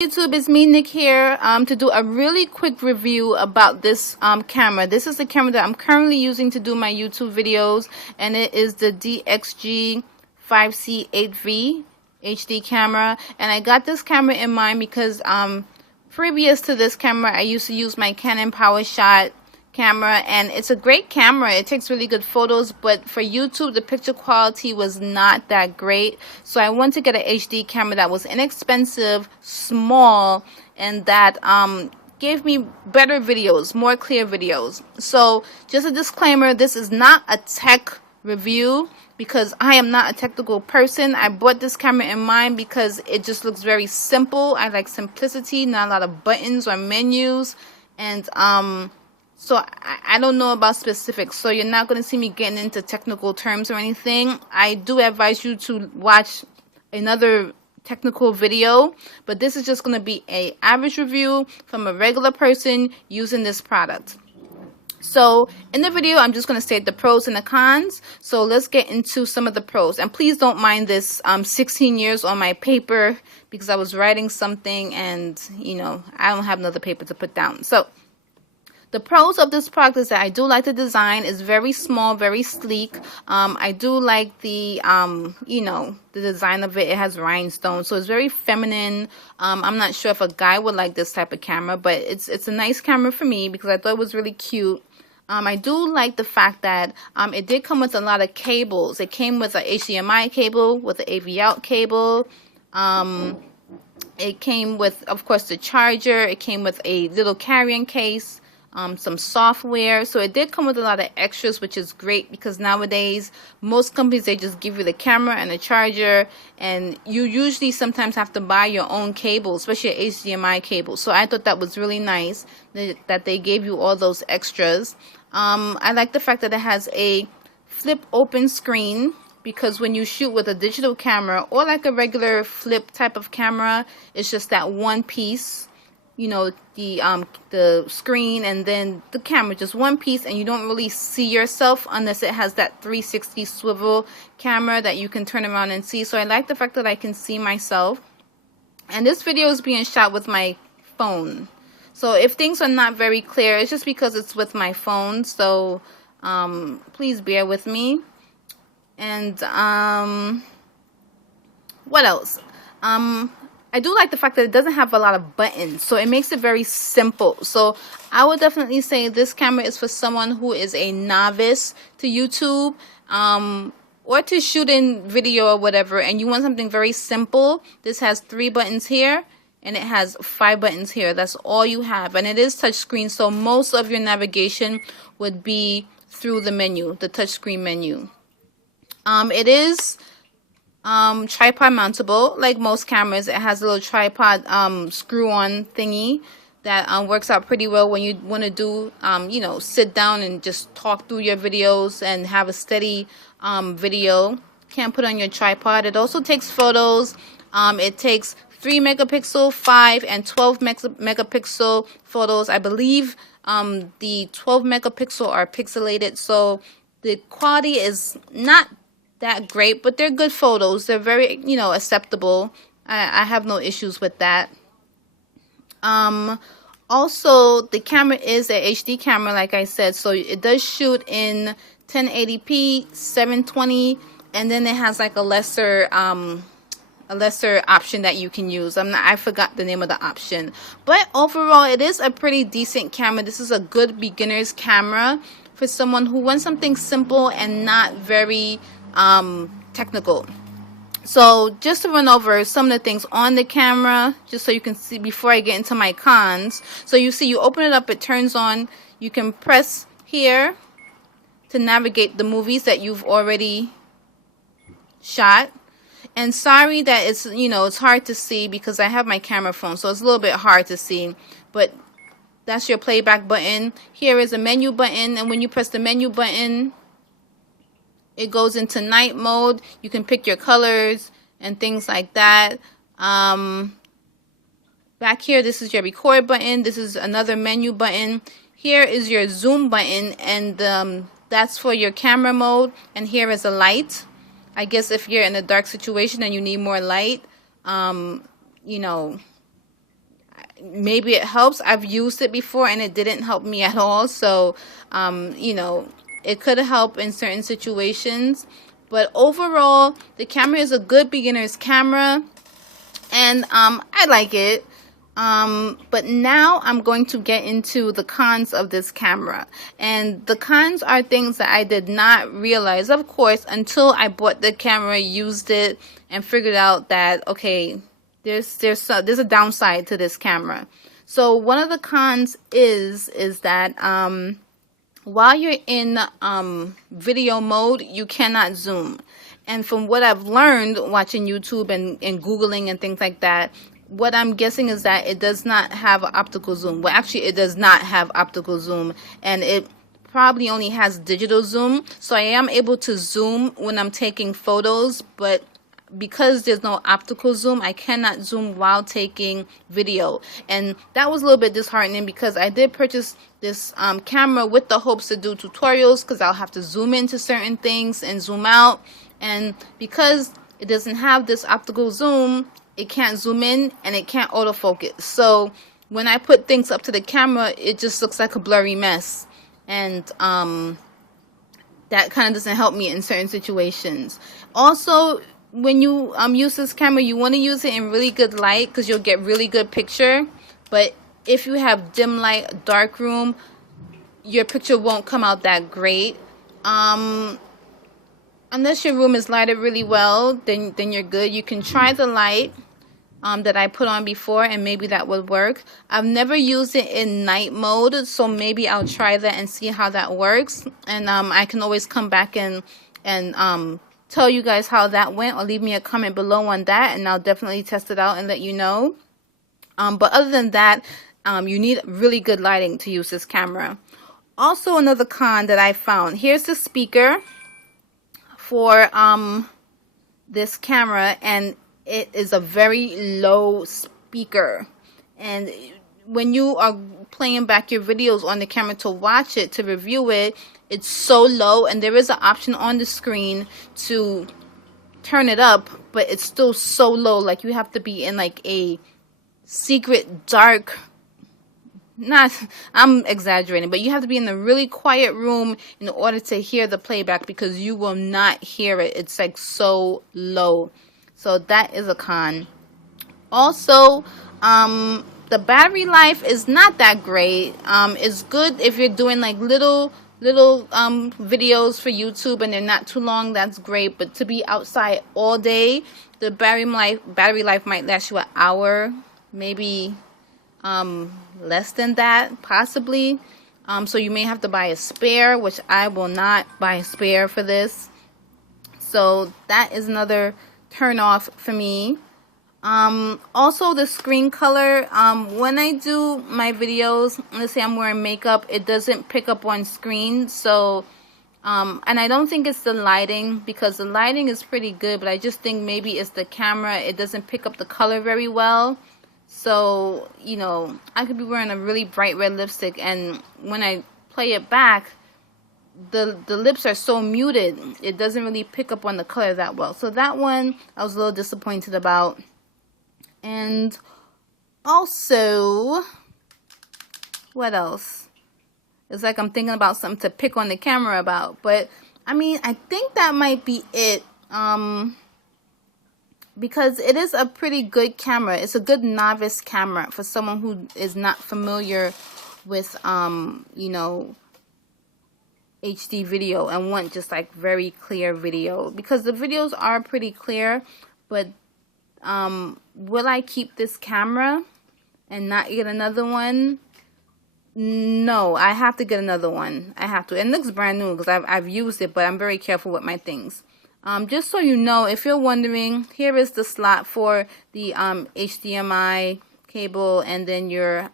YouTube, it's me, Nick, here to do a really quick review about this camera. This is the camera that I'm currently using to do my YouTube videos, and it is the DXG 5C8V HD camera. And I got this camera in mind because previous to this camera, I used to use my Canon PowerShot camera, and it's a great camera. It takes really good photos, but for YouTube the picture quality was not that great, so I wanted to get an HD camera that was inexpensive, small, and that gave me better videos, more clear videos. So just a disclaimer, this is not a tech review because I am not a technical person. I bought this camera in mind because it just looks very simple. I like simplicity, not a lot of buttons or menus, and so I don't know about specifics, so you're not going to see me getting into technical terms or anything. I do advise you to watch another technical video, but this is just going to be an average review from a regular person using this product. So in the video, I'm just going to state the pros and the cons. So let's get into some of the pros. And please don't mind this 16 years on my paper because I was writing something and, I don't have another paper to put down. So the pros of this product is that I do like the design. It's very small, very sleek. I do like the, the design of it. It has rhinestones, so it's very feminine. I'm not sure if a guy would like this type of camera, but it's a nice camera for me because I thought it was really cute. I do like the fact that it did come with a lot of cables. It came with an HDMI cable, with an AV out cable. It came with, of course, the charger. It came with a little carrying case. Some software, so it did come with a lot of extras, which is great because nowadays most companies, they just give you the camera and the charger, and you usually sometimes have to buy your own cable, especially an HDMI cable. So I thought that was really nice that they gave you all those extras. I like the fact that it has a flip open screen, because when you shoot with a digital camera or like a regular flip type of camera, it's just that one piece, the screen and then the camera, just one piece, and you don't really see yourself unless it has that 360 swivel camera that you can turn around and see. So I like the fact that I can see myself. And this video is being shot with my phone, so if things are not very clear, it's just because it's with my phone. So please bear with me. And what else? I do like the fact that it doesn't have a lot of buttons, so it makes it very simple. So I would definitely say this camera is for someone who is a novice to YouTube, or to shooting video or whatever, and you want something very simple. This has 3 buttons here, and it has 5 buttons here. That's all you have, and it is touchscreen, so most of your navigation would be through the menu, the touchscreen menu. It is tripod mountable like most cameras. It has a little tripod screw-on thingy that works out pretty well when you want to do sit down and just talk through your videos and have a steady video. Can't put on your tripod. It also takes photos. It takes 3 megapixel, 5 and 12 megapixel photos. I believe the 12 megapixel are pixelated, so the quality is not that great, but they're good photos. They're very, acceptable. I have no issues with that. Also, the camera is a HD camera, like I said, so it does shoot in 1080p, 720, and then it has like a lesser option that you can use. I forgot the name of the option, but overall it is a pretty decent camera. This is a good beginner's camera for someone who wants something simple and not very technical. So just to run over some of the things on the camera, just so you can see before I get into my cons. So you see, you open it up, it turns on. You can press here to navigate the movies that you've already shot. And sorry that it's it's hard to see because I have my camera phone, so it's a little bit hard to see, but that's your playback button. Here is a menu button, and when you press the menu button, it goes into night mode. You can pick your colors and things like that. Back here, this is your record button. This is another menu button. Here is your zoom button, and that's for your camera mode. And here is a light. I guess if you're in a dark situation and you need more light, you know, maybe it helps. I've used it before and it didn't help me at all. So, you know, it could help in certain situations. But overall, the camera is a good beginner's camera, and I like it. But now I'm going to get into the cons of this camera. And the cons are things that I did not realize, of course, until I bought the camera, used it, and figured out that, okay, there's a downside to this camera. So one of the cons is that while you're in video mode, you cannot zoom. And from what I've learned watching YouTube and Googling and things like that, what I'm guessing is that it does not have optical zoom. Well, actually, it does not have optical zoom, and it probably only has digital zoom. So I am able to zoom when I'm taking photos, but because there's no optical zoom, I cannot zoom while taking video. And that was a little bit disheartening, because I did purchase this camera with the hopes to do tutorials, because I'll have to zoom into certain things and zoom out. And because it doesn't have this optical zoom, it can't zoom in and it can't autofocus. So when I put things up to the camera, it just looks like a blurry mess. And that kind of doesn't help me in certain situations. Also, when you use this camera, you want to use it in really good light, because you'll get really good picture. But if you have dim light, dark room, your picture won't come out that great. Unless your room is lighted really well, then you're good. You can try the light that I put on before, and maybe that would work. I've never used it in night mode, so maybe I'll try that and see how that works. And I can always come back and tell you guys how that went, or leave me a comment below on that, and I'll definitely test it out and let you know. But other than that, you need really good lighting to use this camera. Also, another con that I found, here's the speaker for this camera, and it is a very low speaker. And when you are playing back your videos on the camera to watch it, to review it, it's so low. And there is an option on the screen to turn it up, but it's still so low. Like, you have to be in like a secret dark, I'm exaggerating, but you have to be in a really quiet room in order to hear the playback, because you will not hear it. It's like so low. So that is a con. Also, the battery life is not that great. It's good if you're doing like little videos for YouTube and they're not too long. That's great. But to be outside all day, the battery life might last you an hour, maybe less than that, possibly. So you may have to buy a spare, which I will not buy a spare for this. So that is another turn off for me. Also, the screen color, when I do my videos, let's say I'm wearing makeup, it doesn't pick up on screen. So and I don't think it's the lighting, because the lighting is pretty good, but I just think maybe it's the camera. It doesn't pick up the color very well. So, you know, I could be wearing a really bright red lipstick, and when I play it back, the lips are so muted, it doesn't really pick up on the color that well. So that one I was a little disappointed about. And also, what else? It's like I'm thinking about something to pick on the camera about, but I mean, I think that might be it. Because it is a pretty good camera. It's a good novice camera for someone who is not familiar with you know, HD video and want just like very clear video, because the videos are pretty clear. But will I keep this camera and not get another one? No, I have to get another one. I have to. It looks brand new because I've used it, but I'm very careful with my things. Just so you know, if you're wondering, here is the slot for the HDMI cable, and then your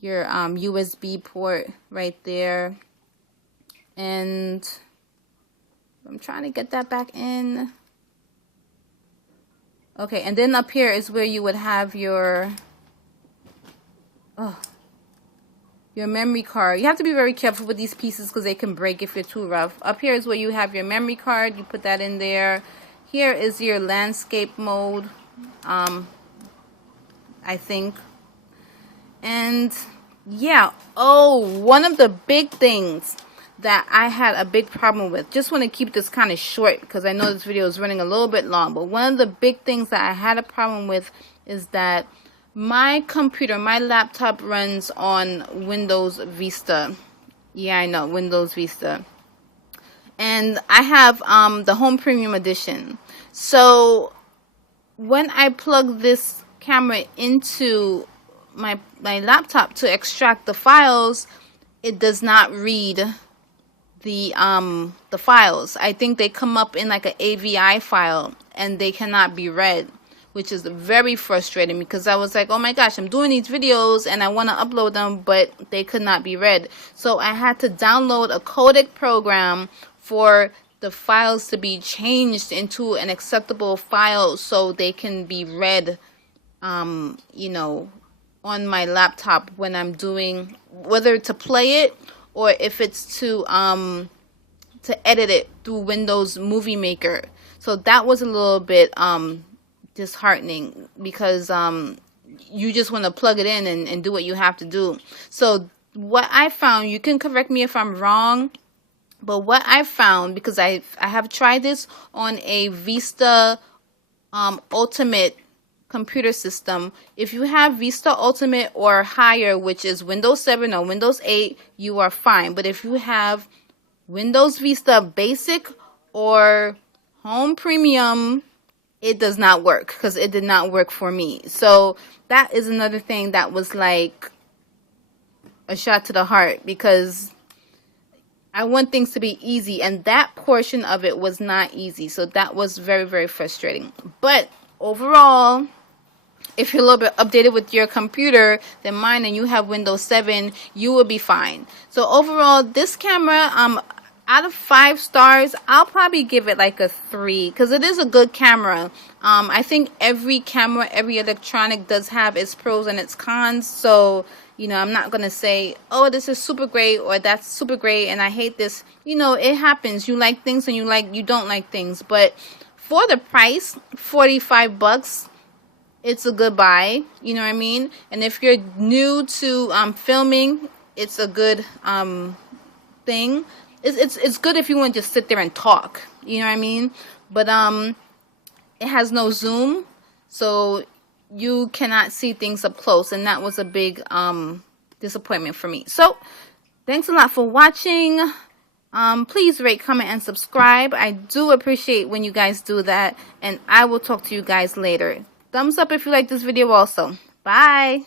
USB port right there. And I'm trying to get that back in. Okay, and then up here is where you would have your memory card. You have to be very careful with these pieces because they can break if you're too rough. Up here is where you have your memory card. You put that in there. Here is your landscape mode. I I think. And yeah, oh, one of the big things that I had a big problem with, just want to keep this kind of short because I know this video is running a little bit long, but one of the big things that I had a problem with is that my computer, my laptop runs on Windows Vista. Yeah, I know, Windows Vista. And I have the Home Premium Edition. So when I plug this camera into my laptop to extract the files, it does not read the files. I think they come up in like an AVI file and they cannot be read, which is very frustrating because I was like, oh my gosh, I'm doing these videos and I want to upload them, but they could not be read. So I had to download a codec program for the files to be changed into an acceptable file so they can be read, you know, on my laptop when I'm doing, whether to play it or if it's to edit it through Windows Movie Maker. So that was a little bit disheartening because you just want to plug it in and do what you have to do. So what I found, you can correct me if I'm wrong, but what I found, because I have tried this on a Vista Ultimate computer system. If you have Vista Ultimate or higher, which is Windows 7 or Windows 8, you are fine. But if you have Windows Vista Basic or Home Premium, it does not work because it did not work for me. So that is another thing that was like a shot to the heart because I want things to be easy and that portion of it was not easy. So that was very, very frustrating. But overall, if you're a little bit updated with your computer than mine and you have Windows 7, you will be fine. So overall, this camera, out of 5 stars, I'll probably give it like a 3 because it is a good camera. I think every camera, every electronic does have its pros and its cons. So, you know, I'm not going to say, oh, this is super great or that's super great and I hate this. You know, it happens. You like things and you don't like things. But for the price, $45, it's a good buy, you know what I mean? And if you're new to filming, it's a good thing. It's good if you want to just sit there and talk, you know what I mean? But it has no zoom, so you cannot see things up close, and that was a big disappointment for me. So thanks a lot for watching. Please rate, comment, and subscribe. I do appreciate when you guys do that, and I will talk to you guys later. Thumbs up if you like this video also. Bye.